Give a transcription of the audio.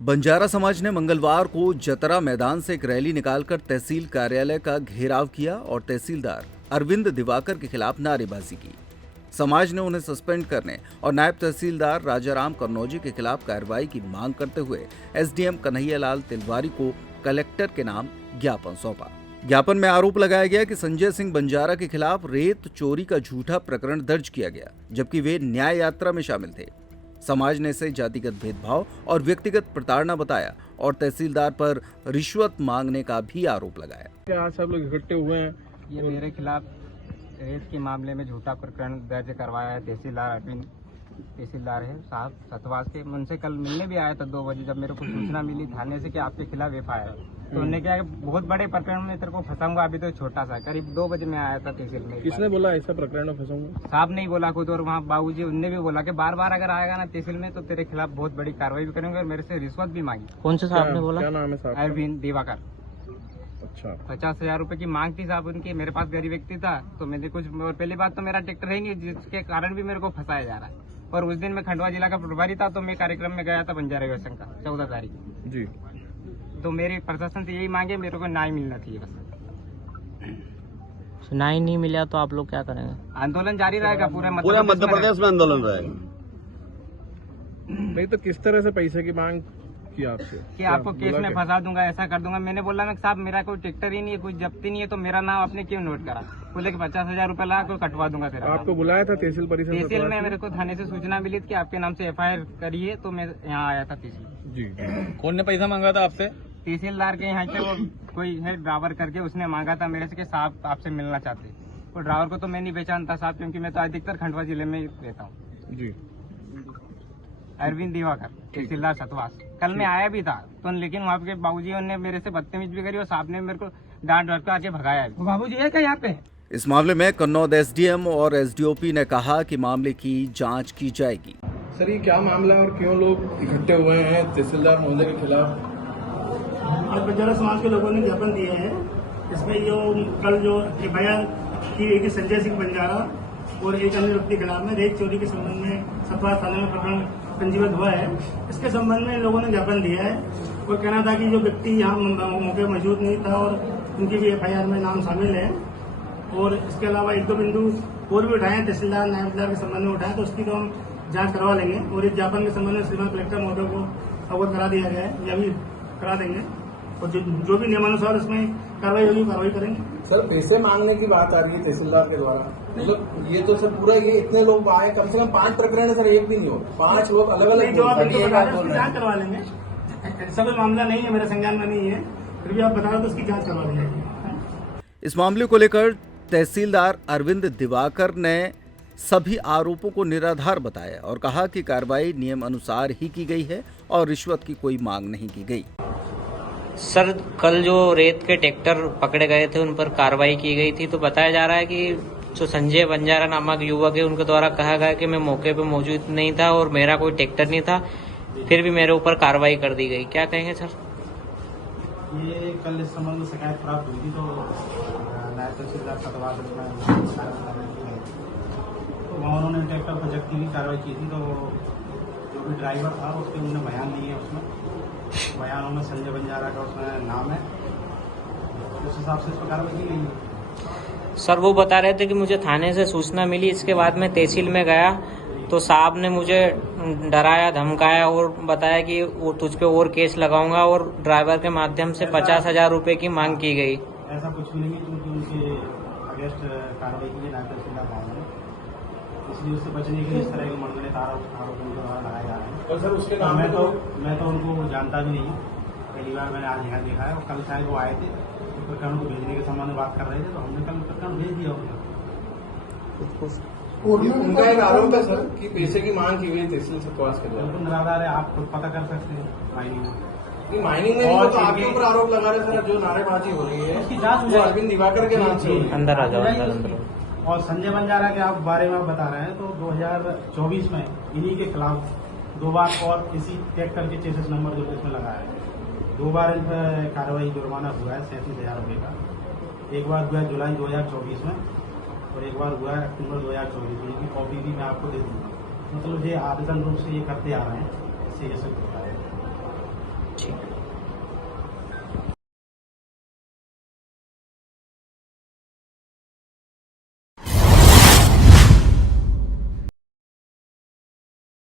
बंजारा समाज ने मंगलवार को जतरा मैदान से एक रैली निकालकर तहसील कार्यालय का घेराव किया और तहसीलदार अरविंद दिवाकर के खिलाफ नारेबाजी की। समाज ने उन्हें सस्पेंड करने और नायब तहसीलदार राजाराम कन्नौजी के खिलाफ कार्रवाई की मांग करते हुए एसडीएम कन्हैयालाल तिलवारी को कलेक्टर के नाम ज्ञापन सौंपा। ज्ञापन में आरोप लगाया गया कि संजय सिंह बंजारा के खिलाफ रेत चोरी का झूठा प्रकरण दर्ज किया गया, जबकि वे न्याय यात्रा में शामिल थे। समाज ने इसे जातिगत भेदभाव और व्यक्तिगत प्रताड़ना बताया और तहसीलदार पर रिश्वत मांगने का भी आरोप लगाया। आज सब लोग इकट्ठे हुए हैं। ये मेरे खिलाफ रेत के मामले में झूठा प्रकरण दर्ज करवाया है तहसीलदार अरविंद, तहसीलदार है साहब सतवास के। उनसे कल मिलने भी आया था 2 बजे, जब मेरे को सूचना मिली थाने से कि आपके खिलाफ एफआईआर है। तो उन्होंने क्या बहुत बड़े प्रकरण में तेरे को फंसाऊंगा, अभी तो छोटा सा। करीब 2 बजे में आया था तहसील में। किसने बोला ऐसा प्रकरण में फंसाऊंगा? साहब नहीं बोला खुद, और वहाँ बाबूजी उनने भी बोला कि बार बार अगर आएगा ना तहसील में तो तेरे खिलाफ बहुत बड़ी कार्रवाई भी करेंगे, और मेरे से रिश्वत भी मांगी। कौन से साहब ने बोला? क्या नाम है साहब? अरविंद दिवाकर। अच्छा, 50,000 रुपए की मांग थी साहब उनकी। मेरे पास गरीब व्यक्ति था तो मैंने कुछ, पहली बात तो मेरा ट्रैक्टर है नहीं, जिसके कारण भी मेरे को फंसाया जा रहा है। और उस दिन मैं खंडवा जिला का प्रभारी था, तो मैं कार्यक्रम में गया था बंजारा योजना का 14 तारीख जी। तो मेरी प्रशासन से यही मांगे, मेरे को न्याय मिलना चाहिए बस। न्याय नहीं मिला तो आप लोग क्या करेंगे? आंदोलन जारी रहेगा, पूरे मध्य प्रदेश में आंदोलन रहेगा। नहीं तो किस तरह से पैसे की मांग की आपसे कि आपको केस में फंसा दूंगा, ऐसा कर दूंगा। मैंने बोला मैं साहब मेरा कोई ट्रैक्टर ही नहीं है, कोई जब्ती नहीं है, तो मेरा नाम आपने क्यों नोट करा? बोले कि 50,000 रुपए ला को कटवा दूंगा तेरा। आपको बुलाया था तहसील परिषद? तहसील में मेरे को थाने से सूचना मिली कि आपके नाम से एफआईआर करिए, तो मैं यहाँ आया था तहसील। जी। कौन ने पैसा मांगा था आपसे? तहसीलदार के यहाँ से वो कोई है ड्राइवर करके, उसने मांगा था मेरे से कि साहब आपसे मिलना चाहते। वो ड्राइवर को तो मैं नहीं पहचानता साहब, क्योंकि मैं तो अधिकतर खंडवा जिले में रहता हूँ। जी। अरविंद दिवाकर, तहसीलदार सतवास। कल मैं आया भी था तो, लेकिन वहाँ के बाबूजी ने मेरे से बदतमीज भी करी और साहब ने मेरे को डांट डट कर आके भगाया। बाबूजी है क्या यहाँ पे? इस मामले में कन्नौद एसडीएम और एसडीओपी ने कहा कि मामले की जांच की जाएगी। सर, ये क्या मामला है और क्यों लोग इकट्ठे हुए हैं तहसीलदार महोदय के खिलाफ? आज बंजारा समाज के लोगों ने ज्ञापन दिए हैं। इसमें जो कल जो एफआईआर की गई थी संजय सिंह बंजारा और एक अन्य व्यक्ति के खिलाफ में रेत चोरी के संबंध में सतवास थाने में प्रकरण पंजीबद्ध हुआ है। इसके संबंध में लोगों ने ज्ञापन दिया है और कहना था कि जो व्यक्ति यहाँ मौके मौजूद नहीं था और उनकी भी एफआईआर में नाम शामिल है। और इसके अलावा 1-2 बिंदु और भी उठाए, तहसीलदार नायब तहसीलदार के संबंध में उठाए, तो उसकी तो हम जांच करवा लेंगे। और इस ज्ञापन के संबंध में श्रीमान कलेक्टर महोदय को अवगत करा दिया गया है, या भी करा देंगे। और जो भी नियमानुसार इसमें कार्रवाई होगी कार्रवाई करेंगे। सर, पैसे मांगने की बात आ रही है तहसीलदार के द्वारा, मतलब ये तो सर पूरा ये इतने लोग आए, कम से कम 5 प्रकरण है सर, एक भी नहीं हो। 5 लोग अलग अलग जांच करवा लेंगे। ऐसा कोई मामला नहीं है, मेरे संज्ञान में नहीं है, फिर भी आप बता रहे तो उसकी जांच करवा दी जाएगी। इस मामले को लेकर तहसीलदार अरविंद दिवाकर ने सभी आरोपों को निराधार बताया और कहा कि कार्रवाई नियम अनुसार ही की गई है और रिश्वत की कोई मांग नहीं की गई। सर, कल जो रेत के ट्रैक्टर पकड़े गए थे उन पर कार्रवाई की गई थी, तो बताया जा रहा है कि जो संजय बंजारा नामक युवक है उनके द्वारा कहा गया कि मैं मौके पर मौजूद नहीं था और मेरा कोई ट्रैक्टर नहीं था, फिर भी मेरे ऊपर कार्रवाई कर दी गई। क्या कहेंगे सर? ये कल इस संबंध में शिकायत प्राप्त हुई थी, तो नायब तहसीलदार सतवास तो वहाँ उन्होंने ट्रैक्टर पर जब्ती की कार्रवाई की थी। तो जो भी ड्राइवर था उसके उन्होंने बयान लिए, उसमें बयानों में संजय बंजारा का उसमें नाम है, उस हिसाब से इस पर कार्रवाई की गई है। सर, वो बता रहे थे कि मुझे थाने से सूचना मिली, इसके बाद मैं तहसील में गया तो साहब ने मुझे डराया धमकाया और बताया कि वो तुझ पे और केस लगाऊंगा, और ड्राइवर के माध्यम से 50,000 रुपए की मांग की गई। ऐसा कुछ भी नहीं है, क्योंकि उनके अगेंस्ट कार्रवाई की गई नायब तहसीलदार मामले, इसलिए उससे बचने के लिए इस तरह के मनगढ़ंत आरोप उनके द्वारा लगाए जा रहे हैं। और सर उसके नाम मैं तो उनको जानता भी नहीं हूँ, पहली बार मैंने आज यहाँ देखा है। और कल शायद वो आए थे तो प्रकरण को भेजने के संबंध में बात कर रहे थे, तो हमने कल प्रकरण भेज दिया उन्हें। उनका एक आरोप है सर कि पैसे की मांग की गई तहसील सतवास के द्वारा। बिल्कुल निराधार है, आप खुद पता कर सकते हैं माइनिंग में। माइनिंग में तो आपके ऊपर आरोप लगा रहे सर, जो नारेबाजी हो रही है उसकी जांच वो अरविंद दिवाकर के नाम से। अंदर आ जाओ, अंदर। और संजय बंजारा के आप बारे में बता रहे हैं, तो 2024 में इन्हीं के खिलाफ 2 बार और इसी ट्रैक्टर के चेसिस नंबर जो इसमें लगाया है, 2 बार इन पर कार्रवाई जुर्माना हुआ है 37,000 रुपये का। एक बार हुआ जुलाई 2024 में और एक बार हुआ है अक्टूबर 2024 में। इनकी कॉपी भी मैं आपको दे दूंगा। मतलब ये आवेदन रूप से ये करते आ रहे हैं, इससे ये सब होता है। ठीक।